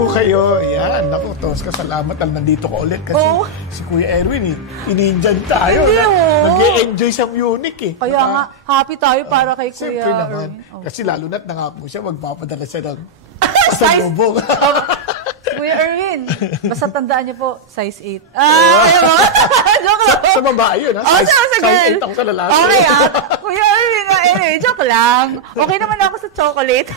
po kayo. Yan, naku, Tosca, salamat al nandito ko ulit kasi si Kuya Erwin, ini-Indian tayo. Nag-e-enjoy sa Munich eh. Kaya nga, happy tayo para kay Kuya Siyempre naman. Erwin. Kasi lalo na't nangako siya, magpapadala siya ng salubong. Kuya Erwin, basta tandaan niyo po, size 8. Ayaw mo? Joke lang. Sa babae yun, ha? Size 8 ako sa lalaki. Okay, Kuya Erwin, anyway, joke lang. Okay naman ako sa chocolate.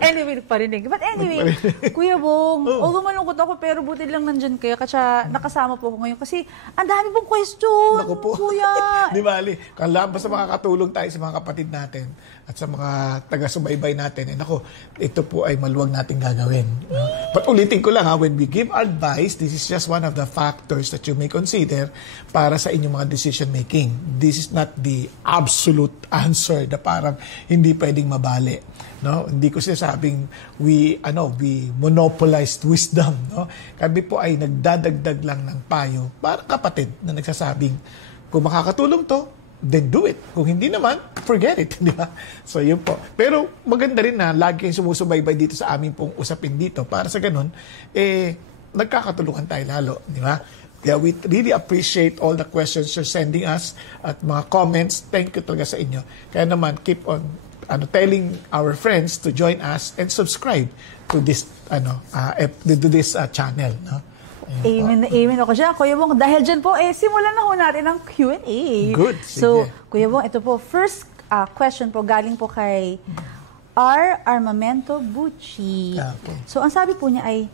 Anyway, nagparinig. But anyway, Kuya Bong, although malungkot ako, pero buti lang nandyan kayo. Kasi nakasama po ako ngayon. Kasi ang dami pong question, Naku po. Kuya. Di bali, basta makakatulong tayo sa mga kapatid natin at sa mga taga-subaybay natin. Ako, ito po ay maluwag nating gagawin. But ulitin ko lang, when we give advice, this is just one of the factors that you may consider para sa inyong mga decision making. This is not the absolute answer na parang hindi pwedeng mabali. No, hindi ko sinasabing we monopolized wisdom, no? Kami po ay nagdadagdag lang ng payo para kapatid na nagsasabing kung makakatulong to, then do it. Kung hindi naman, forget it, di ba? So yun po. Pero maganda rin na lagi kayong sumusubaybay dito sa aming pong usapin dito para sa ganun nagkakatulungan tayo lalo, di ba? Yeah, we really appreciate all the questions you're sending us at mga comments. Thank you talaga sa inyo. Kaya naman, keep on telling our friends to join us and subscribe to this channel. No? Amen na amen ako dyan. Kuya Bong, dahil dyan po, simulan na ho natin ang Q&A. Good. So, Kuya Bong, ito po, first question po, galing po kay R. Armamento Bucci. Okay. So, ang sabi po niya ay,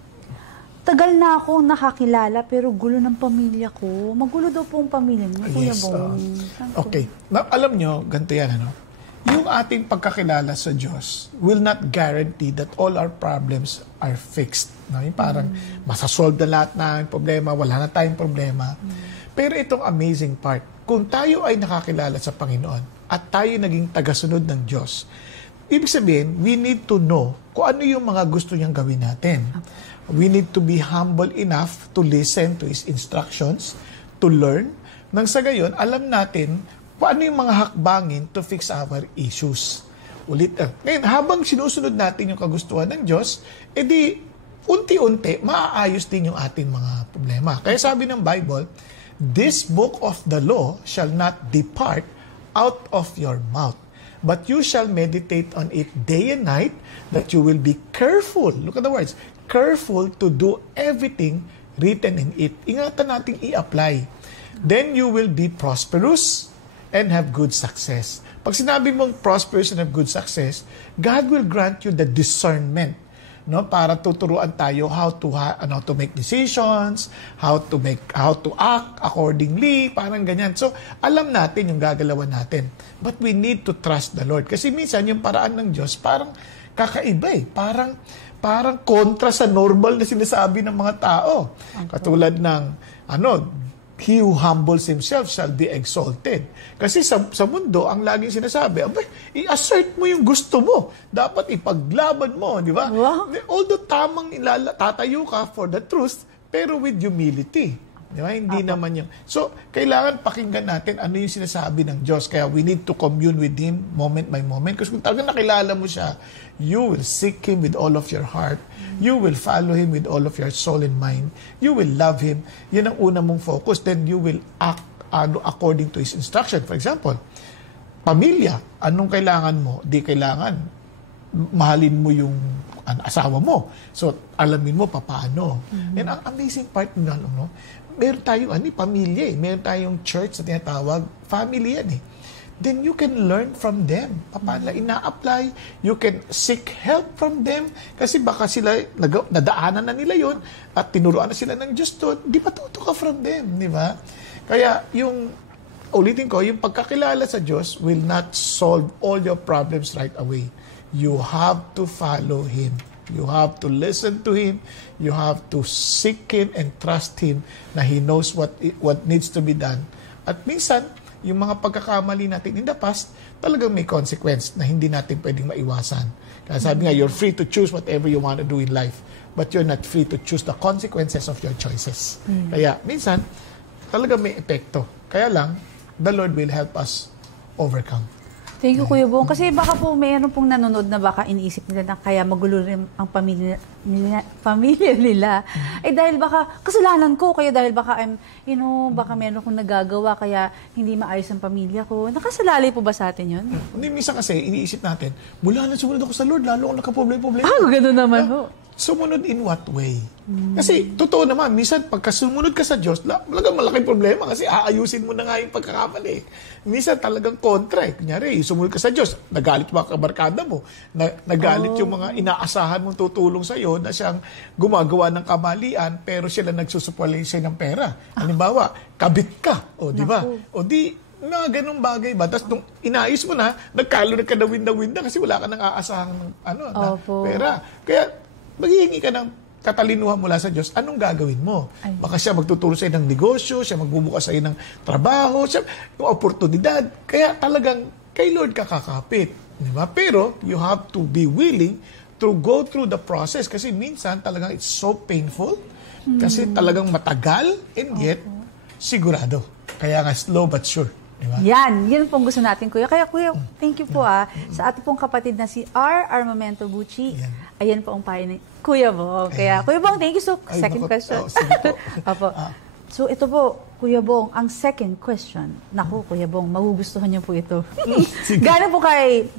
tagal na akong nakakilala pero gulo ng pamilya ko. Magulo daw po ang pamilya niya, Kuya Bong. Okay. Alam nyo, ganito yan, yung ating pagkakilala sa Diyos will not guarantee that all our problems are fixed. No? Yung parang masasolve na lahat ng problema, wala na tayong problema. Pero itong amazing part, kung tayo ay nakakilala sa Panginoon at tayo naging tagasunod ng Diyos, ibig sabihin, we need to know kung ano yung mga gusto niyang gawin natin. We need to be humble enough to listen to His instructions, to learn. Nang sa gayon, alam natin paano yung mga hakbangin to fix our issues. Ngayon, habang sinusunod natin yung kagustuhan ng Diyos, edi unti-unti, maaayos din yung ating mga problema. Kaya sabi ng Bible, this book of the law shall not depart out of your mouth, but you shall meditate on it day and night, that you will be careful. Look at the words. Careful to do everything written in it. Ingatan nating i-apply. Then you will be prosperous and have good success. Pag sinabi mong prosperous and have good success, God will grant you the discernment, no, para tuturuan tayo how to make decisions, how to act accordingly, parang ganyan. So, alam natin yung gagalawan natin. But we need to trust the Lord. Kasi minsan yung paraan ng Diyos parang kakaiba eh. Parang kontra sa normal na sinasabi ng mga tao. Katulad ng he who humbles himself shall be exalted. Kasi sa mundo, ang laging sinasabi, i-assert mo yung gusto mo. Dapat ipaglaban mo, di ba? Wow. Although tamang tatayo ka for the truth, pero with humility. Di ba? Hindi naman yung... So, kailangan pakinggan natin ano yung sinasabi ng Diyos. Kaya we need to commune with Him moment by moment. Kasi kung talagang nakilala mo siya, you will seek Him with all of your heart. You will follow Him with all of your soul and mind. You will love Him. Yan ang una mong focus. Then you will act according to His instruction. For example, pamilya. Anong kailangan mo? Di kailangan mahalin mo yung asawa mo. So, alamin mo paano. And ang amazing part nun, meron tayong pamilya eh. Meron tayong church na tinatawag, family yan eh. Then you can learn from them. Paano ina-apply? You can seek help from them. Kasi baka sila, nadaanan na nila yon at tinuruan na sila ng Diyos to, di matuto ka from them, di ba? Kaya ulitin ko, yung pagkakilala sa Diyos will not solve all your problems right away. You have to follow Him. You have to listen to Him. You have to seek Him and trust Him na He knows what needs to be done. At minsan, yung mga pagkakamali natin in the past, talagang may consequence na hindi natin pwedeng maiwasan. Kaya sabi nga, you're free to choose whatever you want to do in life, but you're not free to choose the consequences of your choices. Kaya minsan, talagang may epekto. Kaya lang, the Lord will help us overcome. Thank you, Kuya Bong. Kasi baka po mayroon pong nanonood na baka iniisip nila na kaya magulo rin ang pamilya nila. Eh dahil baka kasalanan ko, kaya dahil baka baka meron akong nagagawa kaya hindi maayos ang pamilya ko. Nakasalalay po ba sa atin yun? Hindi, minsan kasi iniisip natin, mula na sumunod ako sa Lord, lalo akong nakaproblema. Gano'n naman ho. Sumunod in what way? Kasi, totoo naman, minsan, pagka sumunod ka sa Diyos, talagang malaking problema kasi aayusin mo na nga yung pagkakamali. Minsan, talagang kontra. Kunyari, sumunod ka sa Diyos, nagalit mga kabarkada mo, nagalit yung mga inaasahan mong tutulong sa'yo na siyang gumagawa ng kamalian, pero sila nagsusupply sa'yo ng pera. Halimbawa, kabit ka, di ba? O di, mga ganung bagay ba? Tapos nung inayos mo na, nagkalunod ka na winda kasi wala ka nang aasahan ng pera. Kaya, maghihingi ka ng katalinuhan mula sa Diyos, anong gagawin mo? Baka siya magtuturo sa'yo ng negosyo, siya magbubukas sa'yo ng trabaho, yung oportunidad. Kaya talagang kay Lord ka kakapit. Diba? Pero you have to be willing to go through the process kasi minsan talagang it's so painful kasi talagang matagal and yet sigurado. Kaya nga slow but sure. Diba? Yan pong gusto natin, Kuya. Kaya, Kuya, thank you po sa ating pong kapatid na si R. Armamento Bucci. Ayan po ang payo ni Kuya Bong. Kaya, Kuya Bong, thank you so much. Second question. Opo. So, ito po, Kuya Bong, ang second question. Naku, Kuya Bong, magugustuhan niyo po ito. Galing po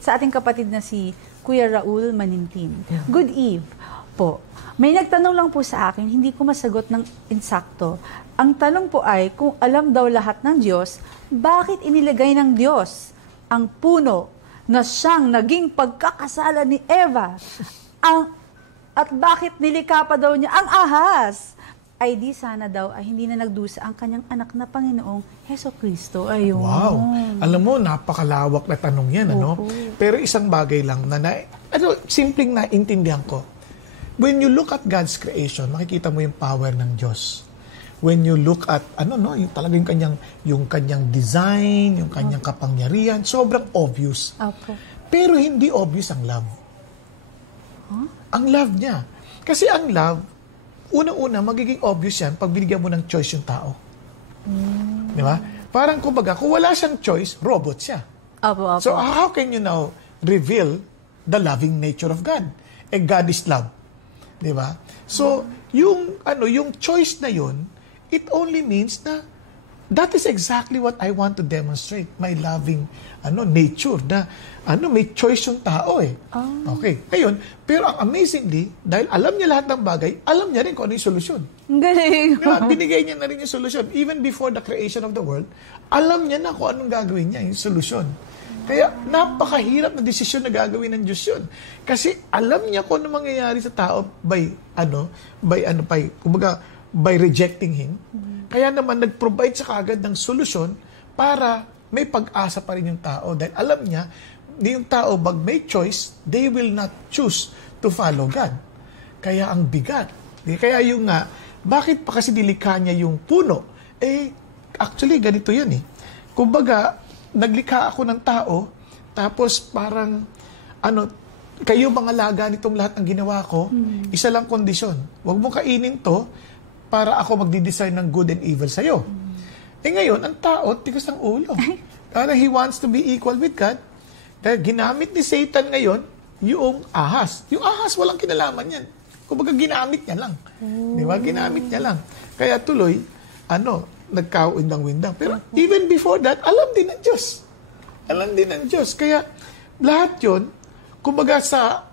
sa ating kapatid na si Kuya Raul Manintin. Good eve po. May nagtanong lang po sa akin, hindi ko masagot ng insakto. Ang tanong po ay, kung alam daw lahat ng Diyos, bakit inilagay ng Diyos ang puno na siyang naging pagkakasala ni Eva? At bakit nilikha pa daw niya ang ahas? Ay di sana daw ay hindi na nagdusa ang kanyang anak na Panginoong Hesukristo. Ayun. Wow. Alam mo, napakalawak na tanong yan. Pero isang bagay lang na simpleng naintindihan ko. When you look at God's creation, makikita mo yung power ng Diyos. When you look at yung talagang yung kanyang design, yung kanyang kapangyarihan, sobrang obvious. Pero hindi obvious ang love. Ang love niya. Kasi ang love, unang-una magiging obvious yan pag binigyan mo ng choice yung tao. Di ba? Parang kumbaga, kung wala siyang choice, robot siya. So how can you now reveal the loving nature of God? God is love. Di ba? So, yung choice na yun, it only means na that is exactly what I want to demonstrate. My loving nature na may choice yung tao Okay. Ngayon, pero ang amazingly, dahil alam niya lahat ng bagay, alam niya rin kung ano yung solusyon. Galing. Diba? Binigay niya na rin yung solusyon. Even before the creation of the world, alam niya na kung anong gagawin niya, yung solusyon. Kaya napakahirap na desisyon na gagawin ng Diyos yun. Kasi alam niya kung ano mangyayari sa tao by rejecting Him. Kaya naman nag-provide sa kagad ng solusyon para may pag-asa pa rin yung tao. Dahil alam niya, yung tao, pag may choice, they will not choose to follow God. Kaya ang bigat. Kaya yung bakit pa kasi nilikha niya yung puno? Actually, ganito yan Kumbaga, naglikha ako ng tao, tapos parang, kayo mga laga nitong lahat ng ginawa ko, isa lang kondisyon. Huwag mo kainin to para ako magdi-design ng good and evil sa'yo. Ngayon, ang tao, tigas ng ulo. Parang he wants to be equal with God. Kaya ginamit ni Satan ngayon, yung ahas. Yung ahas, walang kinalaman yan. Kumbaga, ginamit niya lang. Di ba? Ginamit niya lang. Kaya tuloy, nagkawindang-windang. Pero even before that, alam din ng Diyos. Alam din ng Diyos. Kaya lahat yun, kumbaga sa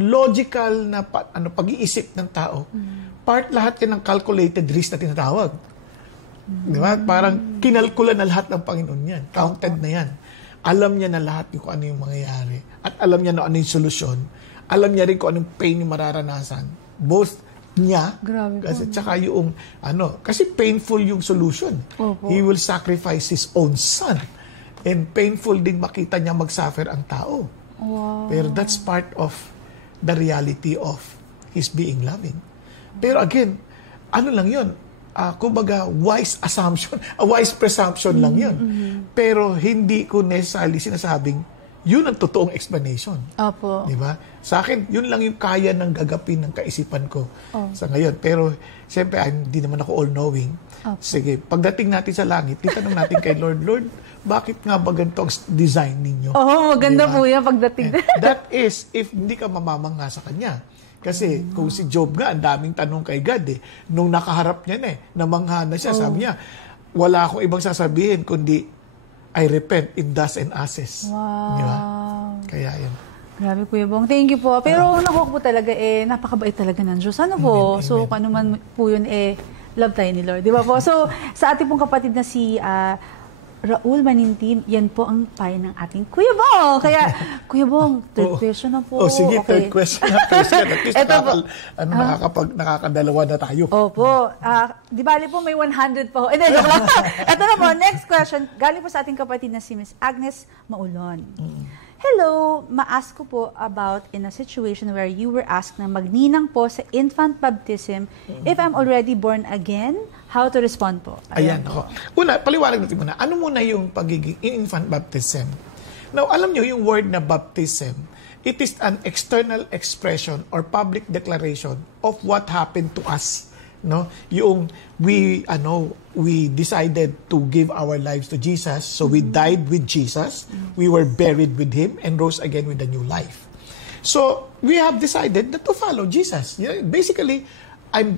logical na pag-iisip ng tao, part lahat yan ng calculated risk na tinatawag. Di ba? Parang kinalkula na lahat ng Panginoon yan. Counted na yan. Alam niya na lahat kung ano yung mangyayari. At alam niya na ano yung solusyon. Alam niya rin kung anong pain yung mararanasan. Both niya, kasi tsaka yung, kasi painful yung solution. He will sacrifice His own son. And painful din makita niya mag-suffer ang tao. Wow. Pero that's part of the reality of His being loving. Pero again, lang yun? Kumbaga, wise assumption, a wise presumption lang yun. Pero hindi ko necessarily sinasabing Yun ang totoong explanation. Opo. Di ba? Sa akin, yun lang yung kaya ng gagapin ng kaisipan ko sa ngayon. Pero, siyempre, hindi naman ako all-knowing. Sige, pagdating natin sa langit, titanong natin kay Lord, Lord, bakit nga ba ganito ang design ninyo? Maganda po yan pagdating. That is, if hindi ka mamamangha sa Kanya. Kasi kung si Job nga, ang daming tanong kay God eh. Nung nakaharap niya namangha na siya, sabi niya, wala akong ibang sasabihin kundi I repent in dust and ashes. Wow. Di ba? Kaya yun. Grabe, Kuya Bong. Thank you po. Pero nakuha po talaga napakabait talaga ng Diyos. Ano po? Amen. So, kung ano man po yun, love tayo ni Lord. Di ba po? So, sa ating pong kapatid na si Raul Manintim, yan po ang payo ng ating Kuya Bong. Kaya, Kuya Bong, third question na po. Sige, third question na. At least nakakadalawa na tayo. Opo. Di bali po, may 100 pa ho. Joke lang. Ito na po, next question. Galing po sa ating kapatid na si Miss Agnes Maulon. Hello, ma-ask ko po about in a situation where you were asked na magninang po sa infant baptism. If I'm already born again, how to respond po? Ayan ako. Una, paliwanag natin muna. Ano muna yung pagiging infant baptism? Now, alam nyo, yung word na baptism, it is an external expression or public declaration of what happened to us. No, yung we decided to give our lives to Jesus, so we died with Jesus, we were buried with him and rose again with a new life. So we have decided that to follow Jesus. Basically, I'm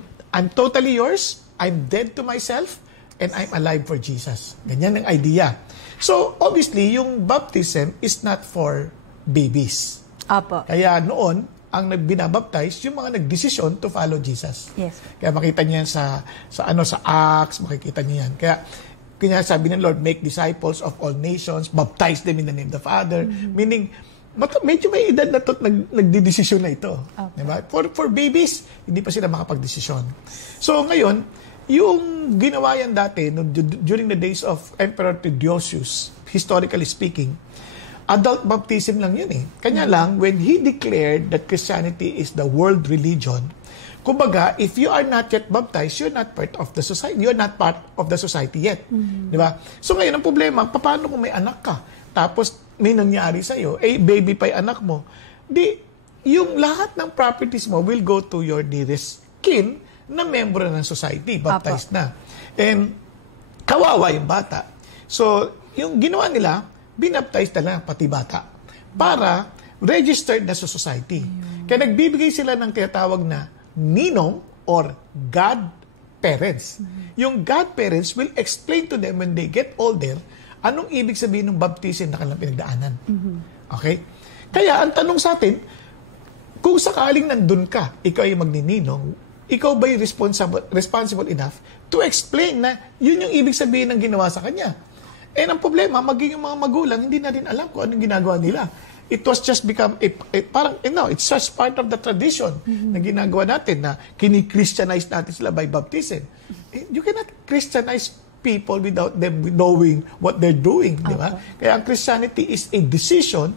totally yours, I'm dead to myself, and I'm alive for Jesus. Ganyan ang idea. So obviously, yung baptism is not for babies. Apo. Kaya noon, ang binabaptize yung mga nagdesisyon to follow Jesus. Yes. Kaya makita niyo yan sa Acts, makikita niyo yan. Kaya sabi ng Lord, make disciples of all nations, baptize them in the name of the Father. Meaning, medyo may edad na nagdidesisyon na ito. Okay. Diba? For babies, hindi pa sila makapagdesisyon. So ngayon, yung ginawa yan dati, during the days of Emperor Theodosius, historically speaking, adult baptism lang yun eh. Kanya lang, when he declared that Christianity is the world religion, kumbaga, if you are not yet baptized, you're not part of the society. You're not part of the society yet. Di ba? So ngayon, ang problema, paano kung may anak ka? Tapos, may nangyari sa'yo, baby pa yung anak mo. Yung lahat ng properties mo will go to your nearest kin na member ng society, baptized na. And, kawawa yung bata. So, yung ginawa nila, binaptize na lang pati bata para registered na sa society. Kaya nagbibigay sila ng tinatawag na ninong or godparents. Yung godparents will explain to them when they get older anong ibig sabihin ng baptism na kanilang pinagdaanan. Okay? Kaya ang tanong sa atin, kung sakaling nandun ka, ikaw ay magnininong, ikaw ba'y responsible enough to explain na yun yung ibig sabihin ng ginawa sa kanya? And ang problema, maging yung mga magulang, hindi na rin alam kung anong ginagawa nila. It was just become, it's just part of the tradition na ginagawa natin na kini-Christianize natin sila by baptism. You cannot Christianize people without them knowing what they're doing, di ba? Kaya ang Christianity is a decision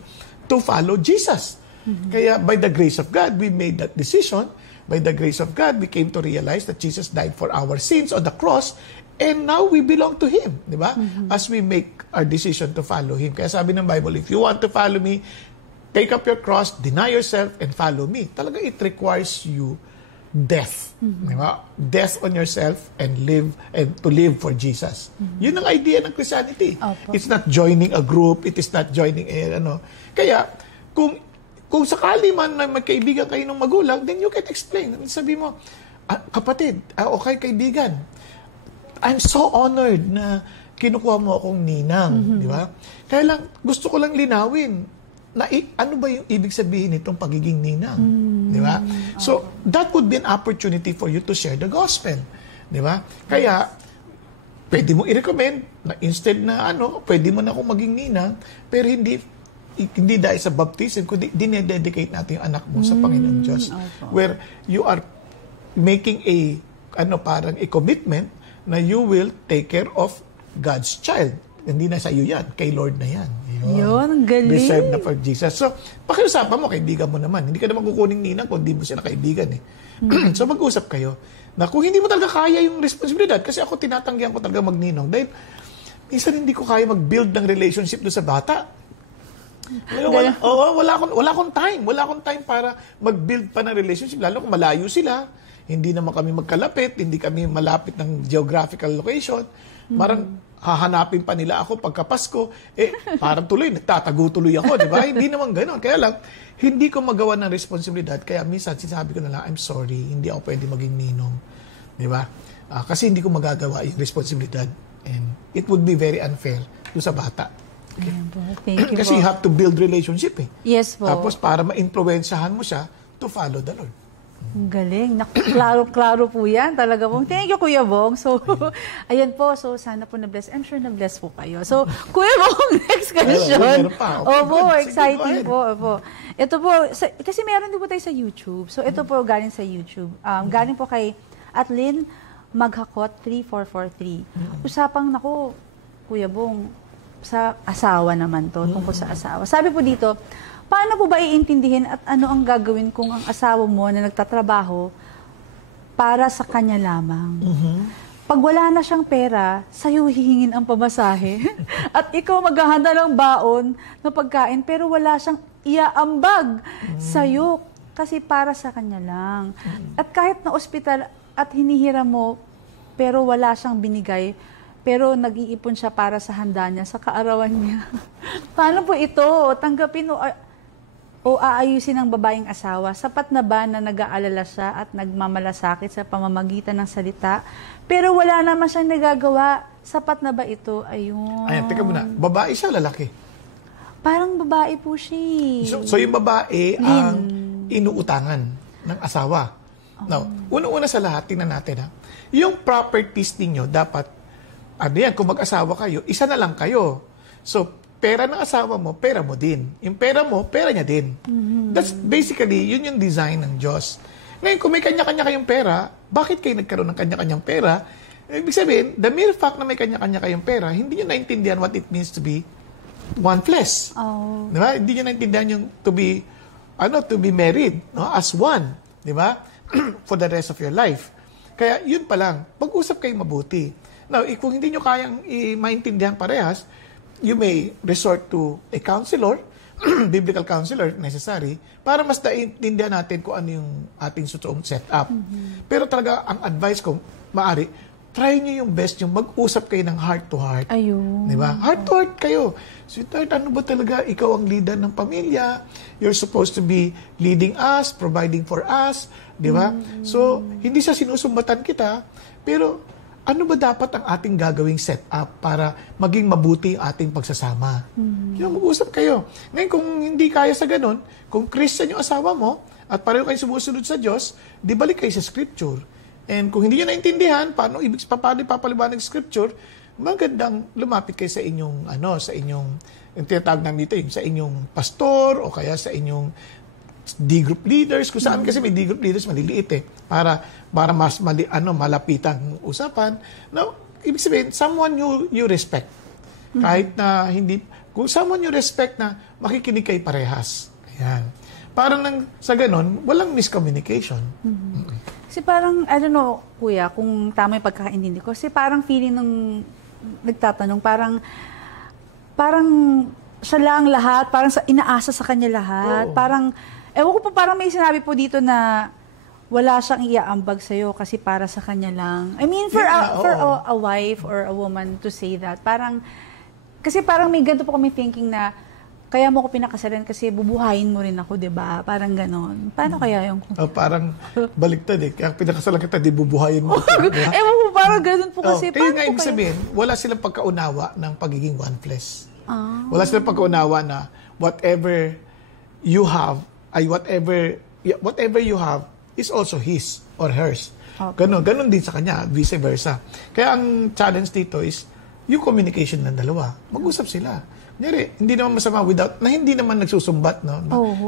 to follow Jesus. Kaya by the grace of God, we made that decision. By the grace of God, we came to realize that Jesus died for our sins on the cross. And now we belong to Him, di ba? As we make our decision to follow Him. Kaya sabi ng Bible, if you want to follow me, take up your cross, deny yourself, and follow me. Talaga it requires you death. Di ba? Death on yourself and to live for Jesus. Yun ang idea ng Christianity. It's not joining a group, it is not joining Kaya, kung sakali man na magkaibigan kayo ng magulang, then you can explain. Sabi mo, kapatid, okay kaibigan, I'm so honored na kinukuha mo akong ninang, di ba? Kaya lang, gusto ko lang linawin na ano ba yung ibig sabihin nitong pagiging ninang, di ba? So, that would be an opportunity for you to share the gospel, di ba? Kaya, pwede mo i-recommend na instead na pwede mo na akong maging ninang, pero hindi dahil sa baptism, kundi dinededicate natin yung anak mo sa Panginoon Diyos. Where you are making parang a commitment na you will take care of God's child. Hindi na sa iyo yan. Kay Lord na yan. Yun, galing. Reserved na for Jesus. So, pakiusapan mo, kaibigan mo naman. Hindi ka naman kukuning ninang kung hindi mo siya kaibigan. So, mag-usap kayo na kung hindi mo talaga kaya yung responsibilidad, kasi ako tinatanggihan ko talaga magninong. Dahil, minsan hindi ko kaya mag-build ng relationship doon sa bata. Wala akong time. Wala akong time para mag-build pa ng relationship. Lalo kung malayo sila, hindi naman kami magkalapit, hindi kami malapit ng geographical location. Marang hahanapin pa nila ako pagka Pasko. Parang tuloy, nagtatago tuloy ako, di ba? Hindi naman gano'n. Kaya lang, hindi ko magawa ng responsibilidad. Kaya minsan, sinasabi ko na lang, I'm sorry, hindi ako pwede maging ninong. Di ba? Kasi hindi ko magagawa yung responsibilidad. And it would be very unfair doon sa bata. Okay. Thank you Kasi you have to build relationship Yes po. Tapos para ma-influensyahan mo siya to follow the Lord. Galing. Klaro po yan. Talaga po. Thank you, Kuya Bong. So, ayan po. So, sana po na-bless. I'm sure na-bless po kayo. So, Kuya Bong, next question. Opo, exciting po. Opo. Ito po, kasi meron din po tayo sa YouTube. So, ito po galing sa YouTube. Galing po kay Atlin Maghakot 3443. Usapang nako, Kuya Bong, sa asawa naman to, tungkol sa asawa. Sabi po dito, paano po ba iintindihin at ano ang gagawin kung ang asawa mo na nagtatrabaho para sa kanya lamang? Pag wala na siyang pera, sa'yo hihingin ang pamasahe. At ikaw maghahanda ng baon na pagkain, pero wala siyang iaambag sa'yo kasi para sa kanya lang. At kahit na ospital at hinihiram mo, pero wala siyang binigay, pero nag-iipon siya para sa handa niya, sa kaarawan niya. Paano po ito? Tanggapin o aayusin ng babaeng asawa? Sapat na ba na nag-aalala siya at nagmamalasakit sa pamamagitan ng salita? Pero wala naman siyang nagagawa. Sapat na ba ito? Ayun. Ayan, teka muna. Babae siya, lalaki? Parang babae po siya. So yung babae ang inuutangan ng asawa. Now, una-una sa lahat, tingnan natin yung properties ninyo, dapat, kung mag-asawa kayo, isa na lang kayo. So, pera ng asawa mo, pera mo din. Yung pera mo, pera niya din. That's basically, yun yung design ng Diyos. Ngayon, kung may kanya-kanya kayong pera, bakit kayo nagkaroon ng kanya-kanyang pera? Ibig sabihin, the mere fact na may kanya-kanya kayong pera, hindi nyo naintindihan what it means to be one flesh. Diba? Hindi nyo naintindihan yung to be married, as one. Diba? For the rest of your life. Kaya yun pa lang, pag-usap kayo mabuti. Now, kung hindi nyo kayang maintindihan parehas, you may resort to a counselor, biblical counselor, necessary, para mas naintindihan natin kung ano yung ating sutoong setup. Pero talaga, ang advice ko, maaari, try nyo yung best yung mag-usap kayo ng heart to heart. Ayun. Diba? Heart to heart kayo. Sweetheart, ano ba talaga? Ikaw ang leader ng pamilya. You're supposed to be leading us, providing for us. Diba? So, hindi sa sinusumbatan kita, pero ano ba dapat ang ating gagawing setup para maging mabuti ang ating pagsasama? Mag-usap kayo. Ngayon, kung hindi kaya sa ganun, kung Christian yung asawa mo, at pareho kayo sumusunod sa Diyos, di balik kayo sa Scripture. And kung hindi nyo naintindihan, paano ipapaliwanag Scripture, magandang lumapit kayo sa inyong, yung tinatawag namin dito, sa inyong pastor, o kaya sa inyong D-group leaders, kung saan kasi may D-group leaders maliliit para mas malapitan usapan. Now, ibig sabihin, someone you respect. Kahit na hindi, kung someone you respect na makikinig kay parehas. Ayan. Parang sa ganon, walang miscommunication. Kasi parang, I don't know, Kuya, kung tama yung pagkakaintindi ko, kasi parang feeling ng nagtatanong, parang siya lang lahat, parang inaasa sa kanya lahat. Parang, ewan ko po, parang may sinabi po dito na wala siyang iaambag sa'yo kasi para sa kanya lang. I mean, for a wife or a woman to say that, parang, kasi parang may ganito po kami thinking na, kaya mo ko pinakasalan kasi bubuhayin mo rin ako, di ba? Parang ganon. Paano kaya yung... parang baliktad Kaya pinakasalan kita, di bubuhayin mo. Ewan po, parang ganon po kasi. Kaya nga ibig sabihin, wala silang pagkaunawa ng pagiging one flesh. Wala silang pagkaunawa na whatever you have, whatever you have is also his or hers. Okay. Ganon din sa kanya, vice versa. Kaya ang challenge dito is yung communication ng dalawa. Mag-usap sila. Hindi naman masama hindi naman nagsusumbat, no?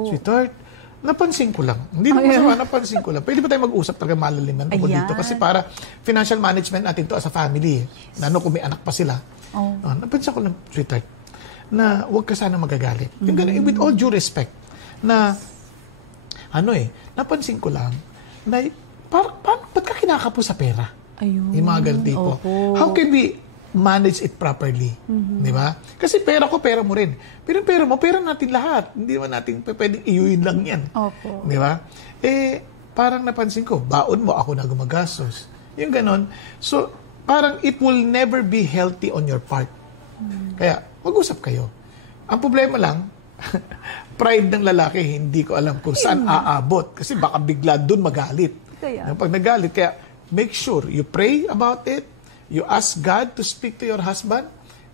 Sweetheart, napansin ko lang. Hindi naman masama, napansin ko lang. Pwede ba tayo mag-usap talaga malaliman tungkol dito? Kasi para financial management natin to as a family. Kung may anak pa sila. Napansin ko lang, sweetheart, na huwag ka sana magagalit. Yung ganun, with all due respect, na napansin ko lang, na ba't ka kinakapo sa pera? Ayun. Yung mga ganun tipo. How can we manage it properly. Di ba? Kasi pera ko, pera mo rin. Pero yung pera mo, pera natin lahat. Hindi naman natin pwedeng iyuin lang yan. Opo. Di ba? Parang napansin ko, baon mo, ako na gumagastos. Yung ganon. So, parang it will never be healthy on your part. Kaya, mag-usap kayo. Ang problema lang, pride ng lalaki, hindi ko alam kung saan aabot. Kasi baka bigla dun magalit. Pag nagalit, kaya make sure you pray about it, you ask God to speak to your husband,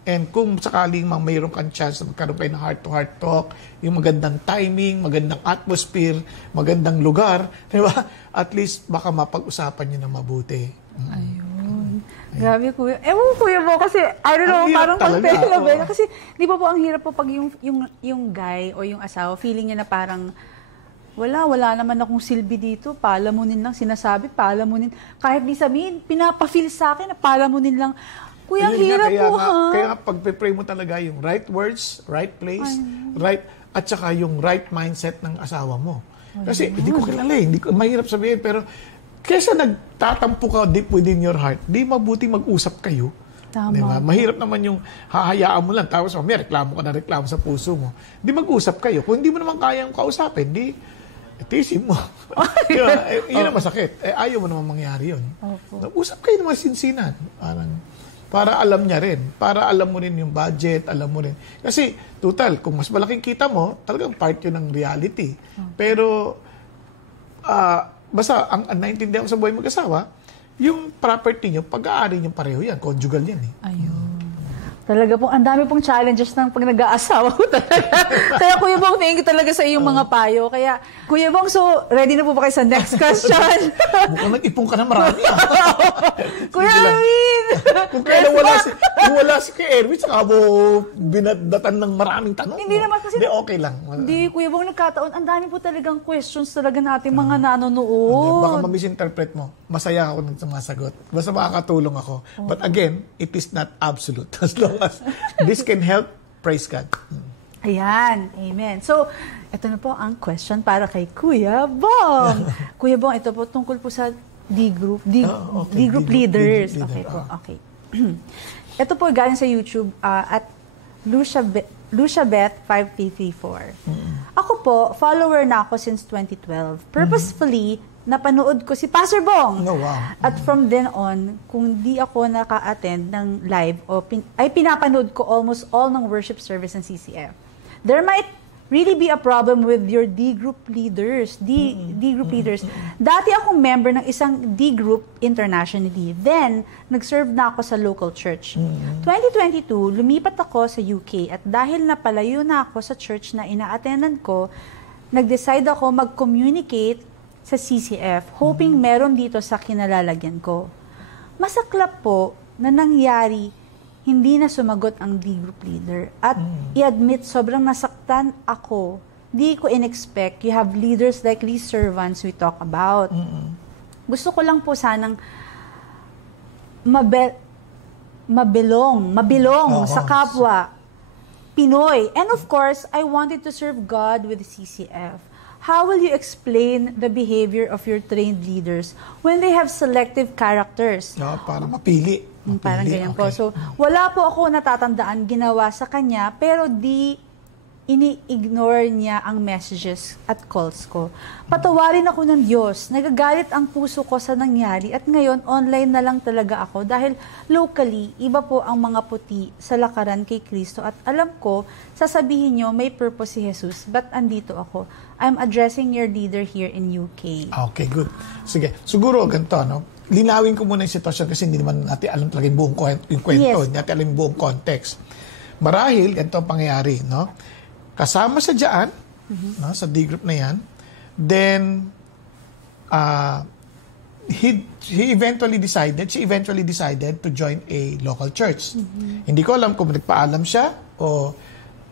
and kung sakaling mayroon kang chance na magkaroon kayo ng heart-to-heart talk, yung magandang timing, magandang atmosphere, magandang lugar, di ba? At least baka mapag-usapan nyo na mabuti. Ayun. Grabe, Kuya. Ewan ko, Kuya Bo, kasi, I don't know, parang pagpela. Kasi, di ba po, ang hirap po pag yung guy o yung asawa, feeling niya na parang, wala naman akong silbi dito, palamunin lang, sinasabi, palamunin. Kahit di sabihin, pinapa-feel sa akin na palamunin lang. Kuya, ang hirap po, ha? Kaya nga, pag-pray mo talaga yung right words, right place, right, at saka yung right mindset ng asawa mo. Kasi, hindi ko kilala mahirap sabihin, pero, kesa nagtatampo ka deep within your heart, di mabuting mag-usap kayo. Tama. Diba? Mahirap naman yung hahayaan mo lang, tapos may reklamo ka na reklamo sa puso mo. Di mag-usap kayo. Kung hindi mo naman kayang kausapin, di tiisin mo. Diba? Yun ang masakit. Ayaw mo naman mangyari yun. Usap kayo ng masinsinan. Para alam niya rin. Para alam mo rin yung budget, alam mo rin. Kasi, total, kung mas malaking kita mo, talagang part yun ng reality. Pero, basta, ang naintindihan ko sa buhay mag-asawa, yung property nyo, pag-aari nyo pareho yan. Conjugal yan eh. Ayun. Talaga pong, ang dami pong challenges ng pag nag-aasawa ko talaga. Kaya Kuya Bong, thank you talaga sa iyong mga payo. Kaya, Kuya Bong, so, ready na po ba kayo sa next question? Mukhang nag-ipon ka na marami. Kuya Erwin! Kung kailan wala si Kuya Erwin, saka mo binadatan ng maraming tanong. Hindi naman kasi, okay lang. Hindi, Kuya Bong, nagkataon. Ang dami po talagang questions talaga natin mga nanonood. Baka ma-misinterpret mo. Masaya ako nang sumasagot. Basta makakatulong ako. But again, it is not absolute. As long as this can help, praise God. Ayan. Amen. So, ito na po ang question para kay Kuya Bong. Kuya Bong, ito po tungkol po sa D-group. D-group leaders. Okay po. Okay. Ito po galing sa YouTube at LuciaBeth5334. Ako po, follower na ako since 2012. Purposefully, napanood ko si Pastor Bong. Oh, wow. At from then on, kung di ako naka-attend ng live, ay pinapanood ko almost all ng worship service ng CCF. There might really be a problem with your D-group leaders. D-group leaders. Dati akong member ng isang D-group internationally. Then, nag-serve na ako sa local church. 2022, lumipat ako sa UK at dahil napalayo na ako sa church na ina-attendan ko, nag-decide ako mag-communicate sa CCF, hoping meron dito sa kinalalagyan ko. Masaklap po na nangyari, hindi na sumagot ang D-group leader. At i-admit, sobrang nasaktan ako. Di ko in-expect you have leaders like these servants we talk about. Gusto ko lang po sanang mabilong sa kapwa Pinoy. And of course, I wanted to serve God with the CCF. How will you explain the behavior of your trained leaders when they have selective characters? Para mapili. Parang ganyan po. So, wala po ako natatandaan ginawa sa kanya, pero ini-ignore niya ang messages at calls ko. Patawarin ako ng Diyos. Nagagalit ang puso ko sa nangyari at ngayon online na lang talaga ako dahil locally, iba po ang mga puti sa lakaran kay Kristo at alam ko, sasabihin niyo may purpose si Jesus, but andito ako. I'm addressing your leader here in UK. Okay, good. Sige, siguro ganito, no? Linawin ko muna yung sitwasyon kasi hindi naman natin alam talaga yung buong kwento, hindi natin alam yung buong context. Marahil, ganito ang pangyayari, no? Kasama sa dyan, no, sa D-group na yan, then, she eventually decided to join a local church. Hindi ko alam kung nagpaalam siya o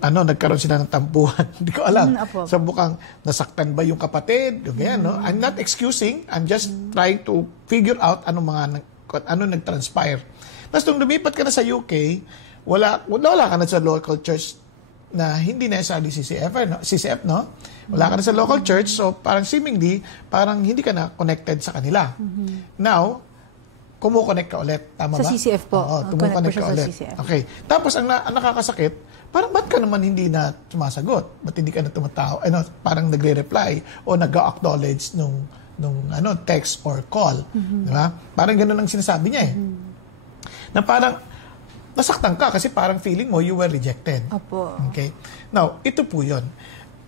nagkaroon sila ng tampuhan. Hindi ko alam. So, mukhang nasaktan ba yung kapatid? Ganyan, no? I'm not excusing. I'm just trying to figure out ano nag-transpire. Tapos, nung lumipat ka na sa UK, wala ka na sa local church na hindi necessarily CCF, no? Wala ka na sa local church, so parang seemingly, parang hindi ka na connected sa kanila. Now, kumukonect ka ulit. Tama Sa ba? CCF po. Oo, Connect kumukonect po siya ka sa ulit. CCF. Okay. Tapos, ang nakakasakit, parang ba't ka naman hindi na sumasagot? Ba't hindi ka na tumatao? Parang nagre-reply o nag-acknowledge nung text or call. Di ba? Parang ganun ang sinasabi niya eh. Na parang, nasaktan ka kasi parang feeling mo you were rejected. Opo. Okay? Now, ito po yun.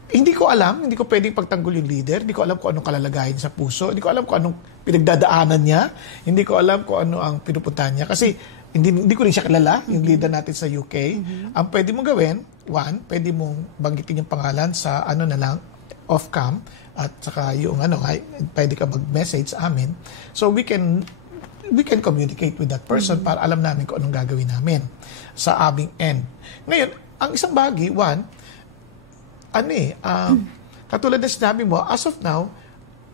Hindi ko alam, hindi ko pwedeng pagtanggol yung leader, hindi ko alam kung anong kalalagayan sa puso, hindi ko alam kung anong pinagdadaanan niya, hindi ko alam kung ano ang pinupuntahan niya. Kasi hindi ko rin siya kilala, yung leader natin sa UK. Ang pwede mong gawin, one, pwede mong banggitin yung pangalan sa na lang, off-cam, at saka yung pwede ka mag-message sa amin. So we can communicate with that person para alam namin kung anong gagawin namin sa aming end. Ngayon, ang isang bagay, katulad na sinabi mo, as of now,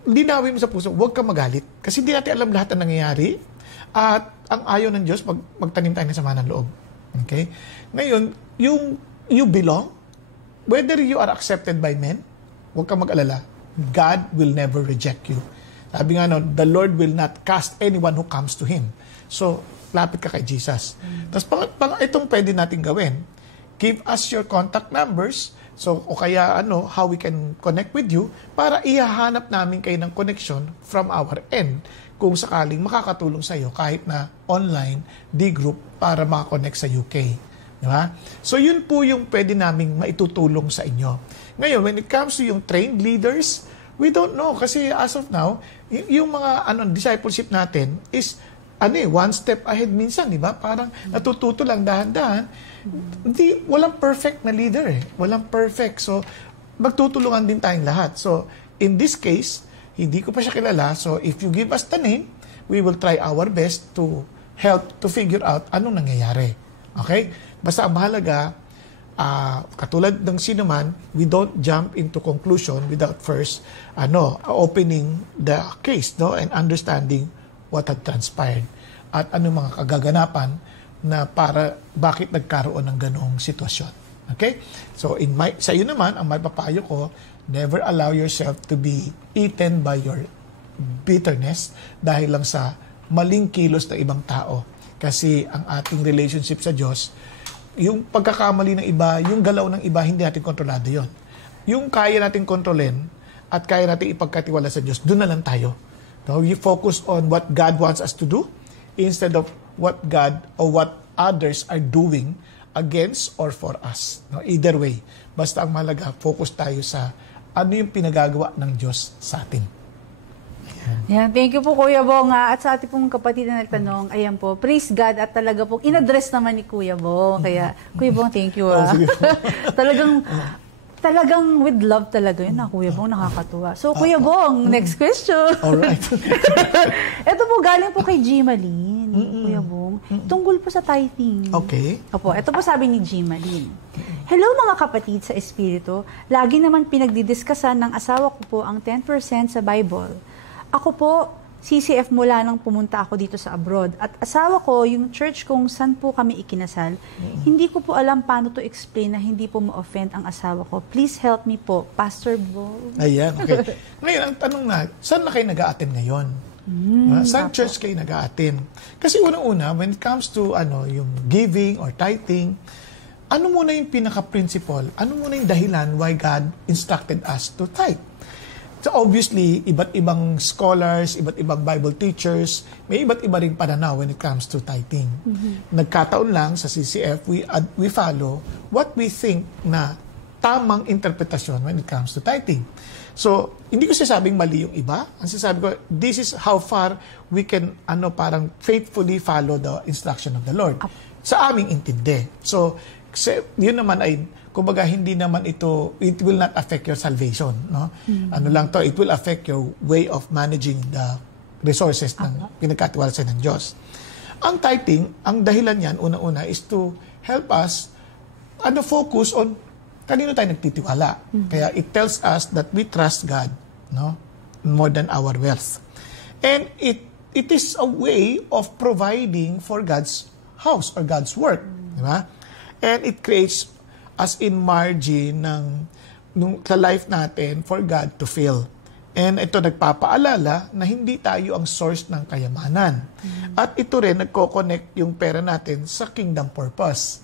linawin mo sa puso, huwag ka magalit. Kasi hindi natin alam lahat ng nangyayari. At ang ayaw ng Diyos, magtanim tayo ng sama ng loob. Okay? Ngayon, you belong, whether you are accepted by men, huwag ka mag-alala. God will never reject you. Sabi nga the Lord will not cast anyone who comes to Him. So, lapit ka kay Jesus. Tapos, itong pwede natin gawin. Give us your contact numbers. So, o kaya how we can connect with you para ihahanap namin kayo ng connection from our end kung sakaling makakatulong sa iyo kahit na online, D-group para makakonect sa UK. Diba? So, yun po yung pwede naming maitutulong sa inyo. Ngayon, when it comes to yung trained leaders, we don't know kasi as of now, yung mga discipleship natin is one step ahead minsan, di ba? Parang natututo lang dahan-dahan. Walang perfect na leader eh. Walang perfect. So, magtutulungan din tayong lahat. So, in this case, hindi ko pa siya kilala. So, if you give us the name, we will try our best to help to figure out anong nangyayari. Okay? Basta ang mahalaga, katulad ng sino man, we don't jump into conclusion without first opening the case and understanding what had transpired at ano mga kagaganapan na para bakit nagkaroon ng ganoong sitwasyon. Okay? So, sa iyo naman, ang mapapayo ko, never allow yourself to be eaten by your bitterness dahil lang sa maling kilos ng ibang tao. Kasi ang ating relationship sa Diyos, yung pagkakamali ng iba, yung galaw ng iba, hindi natin kontrolado yon. Yung kaya natin kontrolin at kaya natin ipagkatiwala sa Diyos, doon na lang tayo. No, we focus on what God wants us to do instead of what God or what others are doing against or for us. No, either way, basta ang mahalaga, focus tayo sa ano yung pinagagawa ng Diyos sa atin. Yan. Thank you po, Kuya Bong. At sa ating pong kapatid na nagtanong, ayan po, praise God at talaga pong in-address naman ni Kuya Bong. Kaya, Kuya Bong, thank you. Talagang with love talaga yun Kuya Bong, nakakatuwa. So, Kuya Bong, next question. Alright. Ito po, galing po kay Gimalyn, Kuya Bong. Tungkol po sa tithing. Okay. Opo, ito po sabi ni Gimalyn. Hello mga kapatid sa Espiritu. Lagi naman pinagdidiskasan ng asawa ko po ang 10% sa Bible. Ako po, CCF mula nang pumunta ako dito sa abroad. At asawa ko, yung church kung saan po kami ikinasal, hindi ko po alam paano to explain na hindi po ma-offend ang asawa ko. Please help me po, Pastor Bo. Ayan, okay. Ngayon, ang tanong saan na kayo nag-a-attend ngayon? Saan church kayo nag-a-attend? Kasi unang-una, when it comes to yung giving or tithing, ano muna yung pinaka-principle? Ano muna yung dahilan why God instructed us to tithe? So obviously, iba't ibang scholars, iba't ibang Bible teachers, may iba't iba ring pananaw when it comes to tithing. Nagkataon lang sa CCF, we follow what we think na tamang interpretasyon when it comes to tithing. So, hindi ko sasabing mali yung iba. Ang sasabi ko, this is how far we can parang faithfully follow the instruction of the Lord. Sa aming intindi. So, yun naman ay kumbaga hindi naman it will not affect your salvation, no? It will affect your way of managing the resources ng pinagkatiwala sa ng Diyos. Ang tithing, ang dahilan niyan una-una is to help us focus on kanino tayo nagtitiwala. Kaya it tells us that we trust God, no? More than our wealth. And it is a way of providing for God's house or God's work, di ba? And it creates as in margin sa life natin for God to fill. And ito nagpapaalala na hindi tayo ang source ng kayamanan. At ito rin nagko-connect yung pera natin sa kingdom purpose.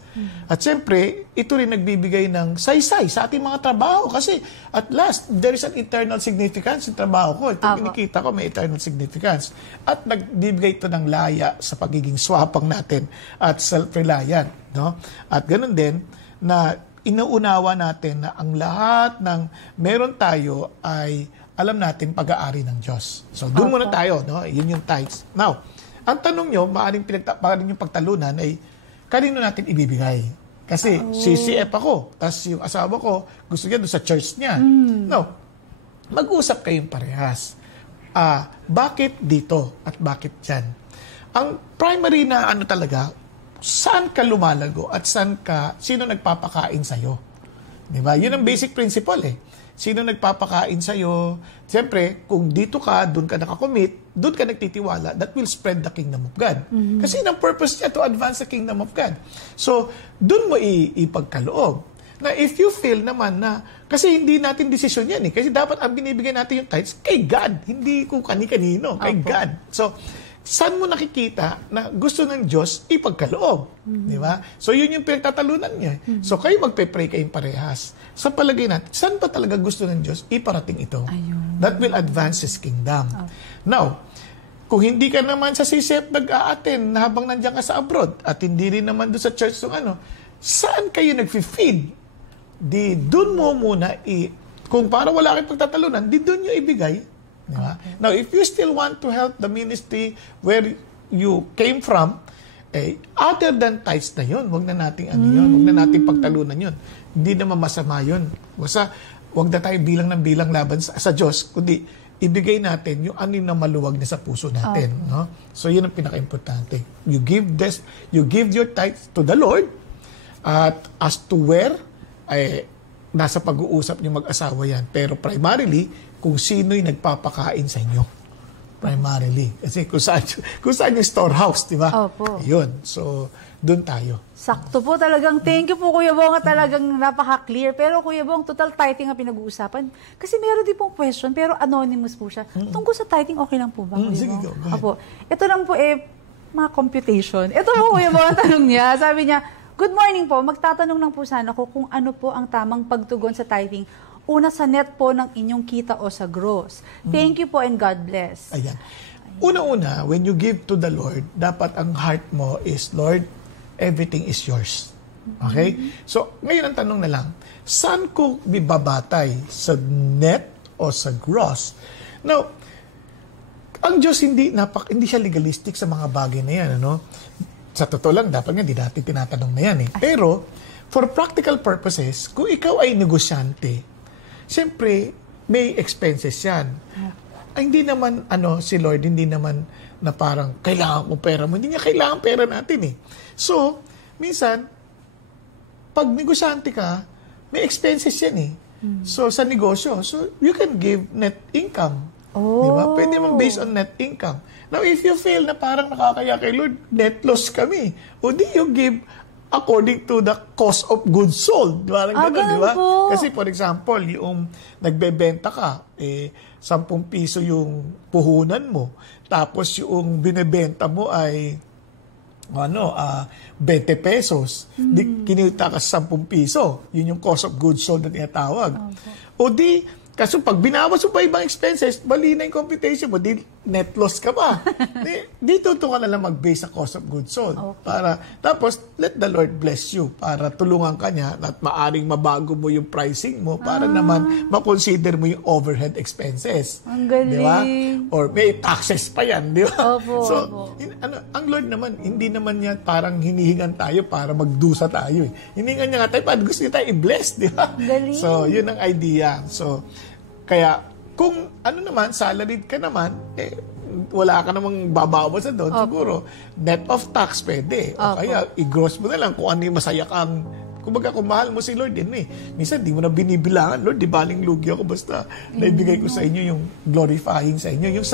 At siyempre, ito rin nagbibigay ng saysay sa ating mga trabaho. Kasi at last, there is an eternal significance sa trabaho ko. Ito kinikita ko, may eternal significance. At nagbibigay ito ng laya sa pagiging swapang natin at self-reliant. No? At ganun din, na inuunawa natin na ang lahat ng meron tayo ay alam natin pag-aari ng Diyos. So, doon muna tayo. No? Yun yung tithes. Now, ang tanong nyo, maaaring yung pagtalunan ay kanino natin ibibigay? Kasi CCF ako, tapos yung asawa ko, gusto niya doon sa church niya. No, mag-usap kayong parehas. Bakit dito at bakit dyan? Ang primary na ano talaga, saan ka lumalago at sino nagpapakain sa'yo? Diba? Yun ang basic principle eh. Sino nagpapakain sa'yo? Siyempre, kung dito ka, doon ka nakakommit, doon ka nagtitiwala, that will spread the kingdom of God. Kasi ang purpose niya to advance the kingdom of God. So, doon mo ipagkaloob. Na if you feel naman na, kasi hindi natin desisyon yan eh. Kasi dapat ang binibigay natin yung tithes kay God, hindi kung kani-kanino, kay God. So, saan mo nakikita na gusto ng Diyos ipagkaloob? Di ba? So, yun yung pinagtatalunan niya. So, kayo magpe-pray kayong parehas. Sa palagay natin, saan ba talaga gusto ng Diyos iparating ito? Ayun. That will advance His kingdom. Now, kung hindi ka naman sa CCF nag-a-attend habang nandiyan ka sa abroad at hindi rin naman doon sa church saan kayo nag-feed? Doon mo muna kung para wala kayong pagtatalunan, doon nyo ibigay. Diba? Okay. Now, if you still want to help the ministry where you came from, other than tithes na yun, wag na nating wag na nating pagtalunan yun. Hindi naman masama yun. Basta, wag na tayo bilang laban sa Diyos, kundi ibigay natin yung na maluwag na sa puso natin. Okay. No? So, yun ang pinaka-importante. You give your tithes to the Lord, at as to where, nasa pag-uusap niyo mag-asawa yan. Pero primarily, kung sino'y nagpapakain sa inyo. Primarily. Kasi kung saan yung storehouse, di ba? Opo. Yun. So, doon tayo. Sakto po talagang. Thank you po, Kuya Bong. Talagang napaka-clear. Pero, Kuya Bong, total tithing ang pinag-uusapan. Kasi meron din pong question, pero anonymous po siya. Tungkol sa tithing, okay lang po ba, Kuya sige, Bong? go ahead. Opo. Ito lang po, mga computation. Ito po, Kuya Bong, ang tanong niya. Sabi niya, good morning po. Magtatanong lang po sana ko kung ano po ang tamang pagtugon sa tithing. Una sa net po ng inyong kita o sa gross. Thank you po and God bless. Ayan. Una-una, when you give to the Lord, dapat ang heart mo is, Lord, everything is yours. Okay? So, ngayon ang tanong na lang, saan ko bibabatay? Sa net o sa gross? Now, ang Diyos hindi siya legalistic sa mga bagay na yan. Ano? Sa totoo lang, dapat nga, di natin tinatanong na yan eh. Pero, for practical purposes, kung ikaw ay negosyante, siyempre, may expenses yan. Ay, hindi naman, si Lord, hindi naman na parang, kailangan ko pera mo. Hindi niya kailangan pera natin eh. So, minsan, pag negosyante ka, may expenses yan eh. So, sa negosyo, so, you can give net income. Diba? Pwede naman based on net income. Now, if you feel na parang nakakaya kay Lord, net loss kami. O di you give according to the cost of goods sold. Parang gano'n, di ba? Kasi for example, yung nagbebenta ka, 10 piso yung puhunan mo. Tapos yung binebenta mo ay 20 pesos. Kinita ka sa 10 piso. Yun yung cost of goods sold na tinatawag. O di, kaso pag binawas mo pa ibang expenses, mali na yung computation mo, di net loss ka pa. Dito ka na lang mag-base sa cost of goods sold. Okay. Tapos, let the Lord bless you para tulungan ka niya at maaring mabago mo yung pricing mo para naman makonsider mo yung overhead expenses. Ang galing. Diba? Or may taxes pa yan, di ba? Opo, so, ang Lord naman, hindi naman niya parang hinihingan tayo para magdusa tayo. Hinihingan niya nga tayo, gusto niya tayo i-bless, di ba? Galing. So, yun ang idea. So, kaya, kung salaried ka naman, wala ka namang babawas na doon, siguro, net of tax pwede. O kaya, i-gross mo na lang kung ano yung masaya kang, kumbaga, kung mahal mo si Lord din minsan, di mo na binibilangan, Lord, di baling lugi ako, basta naibigay ko sa inyo yung glorifying sa inyo, yung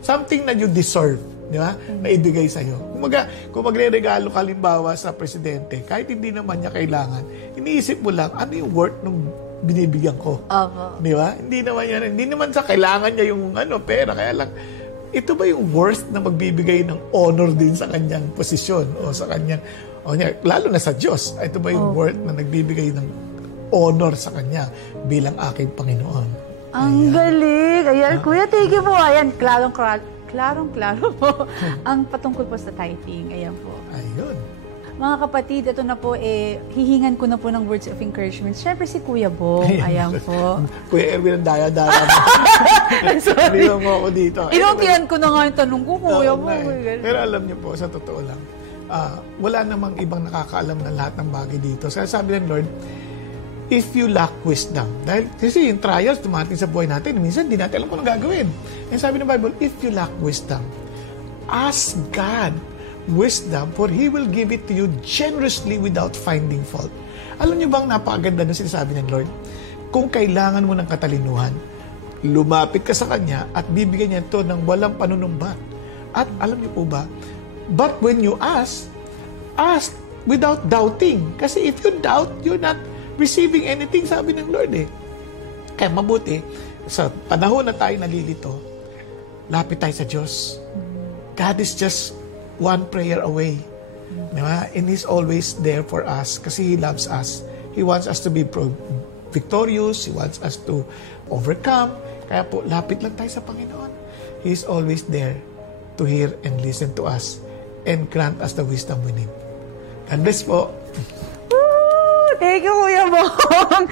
something na you deserve, di ba? Na ibigay sa iyo. Kumbaga, kung magre-regalo ka limbawa sa presidente, kahit hindi naman niya kailangan, iniisip mo lang, ano yung worth ng binibigyan ko. Opo. Di ba? Hindi naman yan. Hindi naman sa kailangan niya yung pera. Kaya lang, ito ba yung worth na magbibigay ng honor din sa kanyang posisyon o sa kanyang, lalo na sa Diyos, ito ba yung worth na nagbibigay ng honor sa kanya bilang aking Panginoon? Ang galing! Ayan, Kuya, thank you po. Ayan, klarong-klaro po ang patungkol po sa tithing. Ayan po. Ayun. Mga kapatid, ito na po, hihingan ko na po ng words of encouragement. Siyempre si Kuya Bong. Ayan po. Kuya Erwin, ang daya-daya mo. I'm sorry. Hindi mo ako dito. Inutihan ko na nga yung tanong ko, Kuya Bong. Pero alam niyo po, sa totoo lang, wala namang ibang nakakaalam na lahat ng bagay dito. Kaya sabi ng Lord, if you lack wisdom, dahil kasi yung trials dumating sa buhay natin, minsan di natin alam kung anong gagawin. And sabi ng Bible, if you lack wisdom, ask God wisdom, for He will give it to you generously without finding fault. Alam niyo bang napakaganda ng sinasabi ng Lord? Kung kailangan mo ng katalinuhan, lumapit ka sa Kanya at bibigyan niya ito ng walang panunumbat. At alam niyo po ba, but when you ask without doubting. Kasi if you doubt, you're not receiving anything, sabi ng Lord Kaya mabuti, sa panahon na tayo nalilito, lapit tayo sa Diyos. God is just one prayer away. Diba? And He's always there for us kasi He loves us. He wants us to be victorious. He wants us to overcome. Kaya po, lapit lang tayo sa Panginoon. He is always there to hear and listen to us and grant us the wisdom we need. God bless po. Woo! Thank you, Kuya Bong.